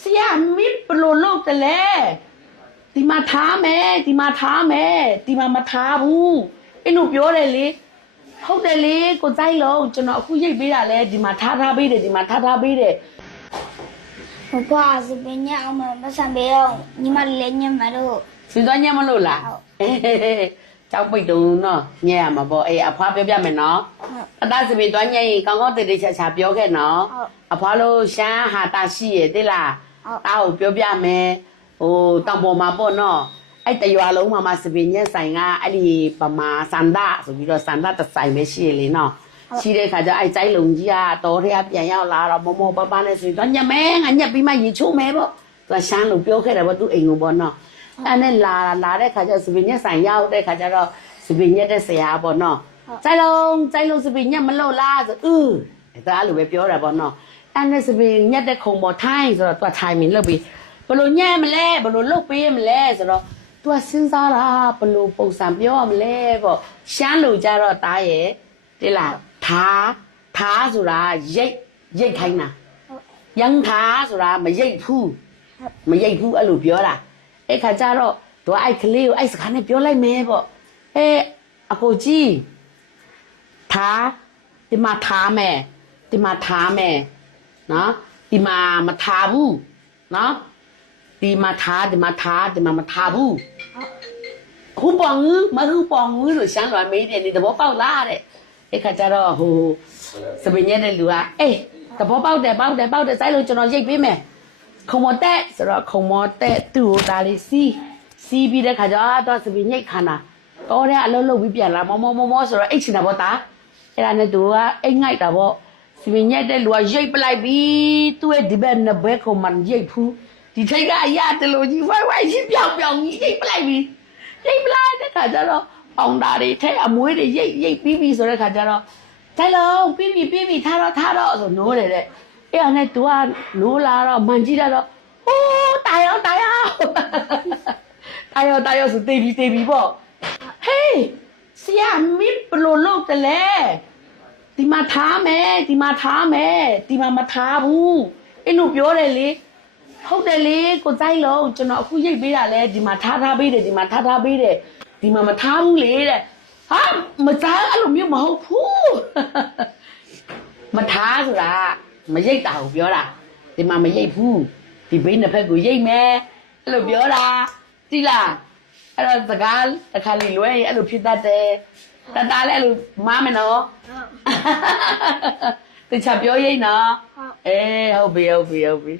ဆရာမိဘလို့လုပ်တယ်လဲဒီမှာထားမယ်ဒီမှာထားမယ်ဒီမှာမထားဘူးအဲ့လိုပြောတယ်လေဟုတ်တယ်လေကိုစိုက်လုံးကျွန်တော်အခုရိတ်ပေးတာလဲဒီမှာထားပေးတယ်ဒီမှာထားပေးတယ် Papa, sebenarnya ama pesan beliau ni malenya malu. စီသွားညက်မလို့လားကြောက်ပိတ်တုံနော်ညက်ရမှာပေါ့အေးအဖွားပြောပြမယ်နော်အသားစပင်သွားညက်ရင်ကောင်းကောင်းတေးတေးချာချာပြောခဲ့နော်အဖွားလို့ရှမ်းဟာတာရှိရတိလားတာကိုပြောပြမယ်ဟိုတောင်ပေါ်မှာပေါ့နော်အဲ့တရွာလုံးမှာစပင်ညက်ဆိုင်ကအဲ့ဒီပမာစန္ဒဆိုပြီးတော့စန္ဒတစ်ဆိုင်ပဲရှိရလေနော်ရှိတဲ့ခါကျအဲ့ကျိုင်းလုံးကြီးကတော့ထဲကပြန်ရောက်လာတော့မောမောပပနဲ့ဆိုတော့ညက်မဲငါညက်ပြီးမှရေချိုးမဲပေါ့သူရှမ်းလို့ပြောခဲ့တယ်ပေါ့သူအိမ်ကိုပေါ့နော်အဲ့နဲ့လာတဲ့ခါကျစပင်ညက်ဆိုင်ရောက်တဲ့ခါကျတော့စပင်ညက်တဲ့ဆရာပေါ့နော်ကျိုင်းလုံးစပင်ညက်မလို့လားဆိုဒါအဲ့လိုပဲပြောတာပေါ့နော်အဲ့နဲ့စပင်ညက်တဲ့ခုံပေါ်ထိုင်းဆိုတော့သူထိုင်မင်းလုပ်ပြီးဘလို့ညက်မလဲဘလို့လုတ်ပေးမလဲဆိုတော့သူကစဉ်းစားတာဘလို့ပုံစံပြောရမလဲပေါ့ရှမ်းလို့ကြတော့တားရဲ့တိလားထားဆိုတာရိတ်ခိုင်းတာရန်ထားဆိုတာမရိတ်ဘူးအဲ့လိုပြောတာအဲ့ခါကျတော့သူကအဲ့ကလေးကိုအဲ့စကားနဲ့ပြောလိုက်မယ်ပေါ့အကိုကြီးထားဒီမှာထားမယ်နော်ဒီမှာမထားဘူးနော်ဒီမှာထားမထားဘူးခုပေါင်မခုပေါင်လို့ရှမ်းလွားမေးတယ်နေသဘောပေါက်လားတဲ့အဲ့ခါကျတော့ဟိုစပင်ရဲ့လူကသဘောပေါက်တယ်စိုက်လို့ကျွန်တော်ရိတ်ပေးမယ်ခုံမတက်ဆိုတော့ခုံမတက်သူ့ကိုဒါလေးစီးပြီးတဲ့ခါကျတော့စပင်ညိတ်ခါနာတော့တဲ့အလုံးလုံးပြီးပြန်လာမောဆိုတော့အိတ်ချင်တာပေါ့တာအဲ့ဒါနဲ့သူကအိတ်ငိုက်တာပေါ့စပင်ညိတ်တဲ့လူကရိတ်ပလိုက်ပြီးသူ့ရဲ့ဒီဘက်နှစ်ဘက်ခုံမှရိတ်ဖူးဒီထိတ်ကအရာတလို့ကြီးဝိုင်းရှင်းပြောင်ကြီးရိတ်ပလိုက်ပြီးရိတ်ပလိုက်တဲ့ခါကျတော့အောင်တာတွေထဲအမွေးတွေရိတ်ပြီးဆိုတဲ့ခါကျတော့တိုင်လုံးပြီးပြီထားတော့ဆိုနိုးတယ်တဲ့အဲ့ဒါနဲ့သူကနိုးလာတော့မှန်ကြည့်တော့ဟိုးတာယောဆိုတေးပြီပေါ့ဟေးဆရာမိဘလို့လုပ်တယ်လဲဒီမှာထားမယ်ဒီမှာမထားဘူးအဲ့လိုပြောတယ်လေဟုတ်တယ်လေကိုစိုက်လုံးကျွန်တော်အခုရိတ်ပေးတာလဲဒီမှာထားပေးတယ်ဒီမှာမထားဘူးလေတဲ့ဟာမသားအဲ့လိုမျိုးမဟုတ်ဘူးမထားဆိုတာမရိတ်တာကိုပြောတာဒီမှာမရိတ်ဘူးဒီဘေးနှစ်ဖက်ကိုရိတ်မယ်အဲ့လိုပြောတာသိလားအဲ့တော့စကားတစ်ခါလေးလွဲရင်အဲ့လိုဖြစ်တတ်တယ်တတလည်းအဲ့လိုမားမယ်နော်တခြားပြောရိတ်နော်ဟုတ်ပြီ